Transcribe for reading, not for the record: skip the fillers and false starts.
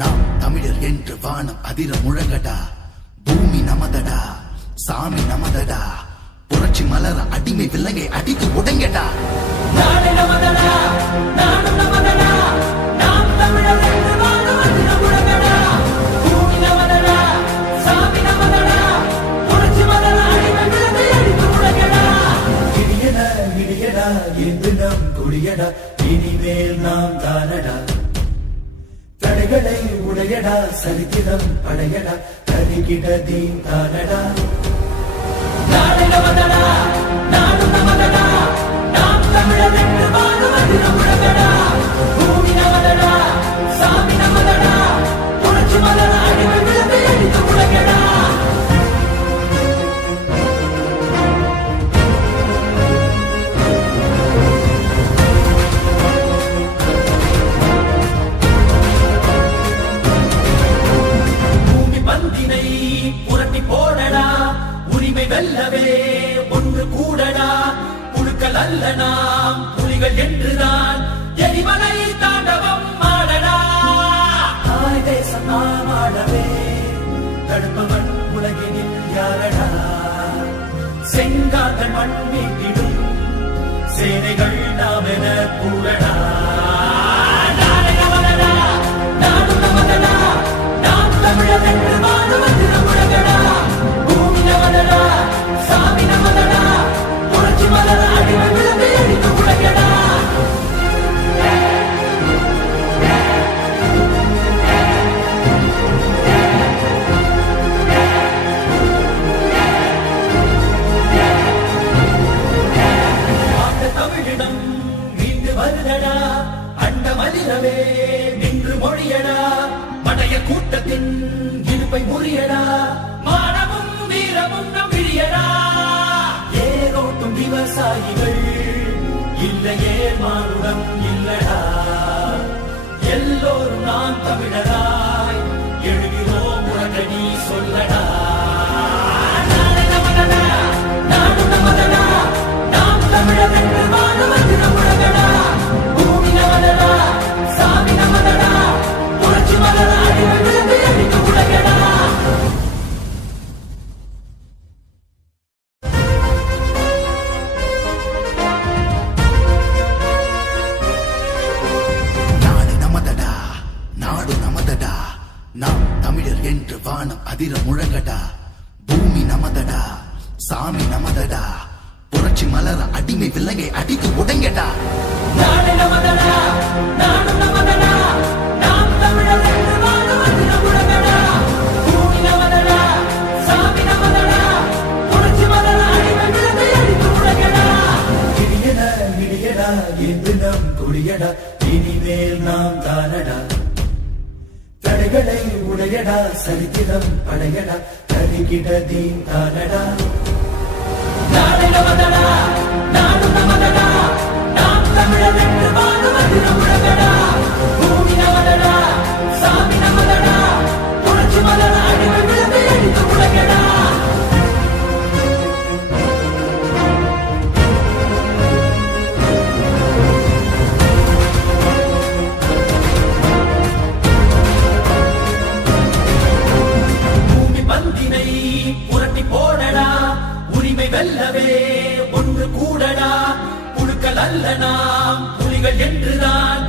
நாம் தமிழர் என்று வானம் அதிர முழங்கடா. பூமி நமதடா, சாமி நமதடா. புரட்சி மலர அடிமை விலங்கை அடித்து உடங்கடா. நாடு நமதடா, நாடு நமதடா. நாம் தமிழர் என்று வானம் அதிர முழங்கடா. பூமி நமதடா, சாமி நமதடா. புரட்சி மலர அடிமை விலங்கை அடித்து உடங்கடா. இடியடா இடியடா என்று நம் கொடியடா. இனிமேல் நாம் தானடா. தடைகளை உடையடா, சரித்திரம் படையடா. கருகிட தீன் தானடா. நாடு நமதடா, நாடு நமதடா. நாம் தமிழர் என்று வானம் அதிர முழங்கடா. பூமி நமதடா, சாமி நமதடா. புரட்சி மலர அடிமை விலங்கை அடித்து உடங்கடா. பந்தினை புரட்டி போடடா. உரிமை வெல்லவே ஒன்று கூடடா. புழுக்கள் அல்ல நாம் புலிகள் என்றுதான் எரிமலை தாண்டவம் ஆடடா. தாய் தேசம் நாம் ஆடவே தடுப்பவன் உலகினில் யாரடா. செங்காதன் மண் மீட்டிடும் சேனைகள் நாம் என கூடடா. நாடு நமதடா, நாடு நமதடா. நாம் தமிழர் என்று வானம் அதிர முழங்கடா. பூமி நமதடா, சாமி நமதடா. புரட்சி மலர அடிமை விலங்கை அடித்து உடங்கடா. ஆண்ட தமிழிடம் மீண்டு வருதடா. அண்ட மலிரவே நின்று மொழியடா. மடைய கூட்டத்தின் இருப்பை முறியடா. மானமும் வீரமும் நம் விழியடா. ஏரோட்டும் விவசாயிகள் இல்லையே மானுடம் இல்லடா. எல்லோரும் நாம் தமிழராய் எழுகிறோம் உலக நீ சொல்லடா. நாடு நமதடா, நாடு நமதடா. நாம் தமிழர் என்று வானம் அதிர முழங்கடா. பூமி நமதடா, சாமி நமதடா. புரட்சி மலர அடிமை விலங்கை அடித்து உடங்கடா. நாடு நமதடா, நாடு நமதடா. நாம் தமிழர் என்று வானம் அதிர முழங்கடா. பூமி நமதடா, சாமி நமதடா. புரட்சி மலர அடிமை விலங்கை அடித்து உடங்கடா. நாடு நமதடா, நாடு நமதடா. நாம் தமிழர் என்று வானம் அதிர முழங்கடா. பூமி நமதடா, சாமி நமதடா. புரட்சி மலர அடிமை விலங்கை அடித்து உடங்கடா. இடியடா இடியடா என்று நம் கொடியடா. இனிமேல் நாம் தானடா. தடைகளை உடையடா, சரித்திரம் படையடா. கருகிட தீன் தானடா. நாடு நமதடா, நாடு நமதடா. நாம் தமிழர் என்று வானம் அதிர முழங்கடா. பூமி நமதடா, சாமி நமதடா. புரட்சி மலர அடிமை விலங்கை அடித்து உடங்கடா. பூமி பந்தினை புரட்டி போடடா. உரிமை வெல்லவே ஒன்று கூடடா. புழுக்கள் அல்ல நாம் புலிகள் என்றுதான்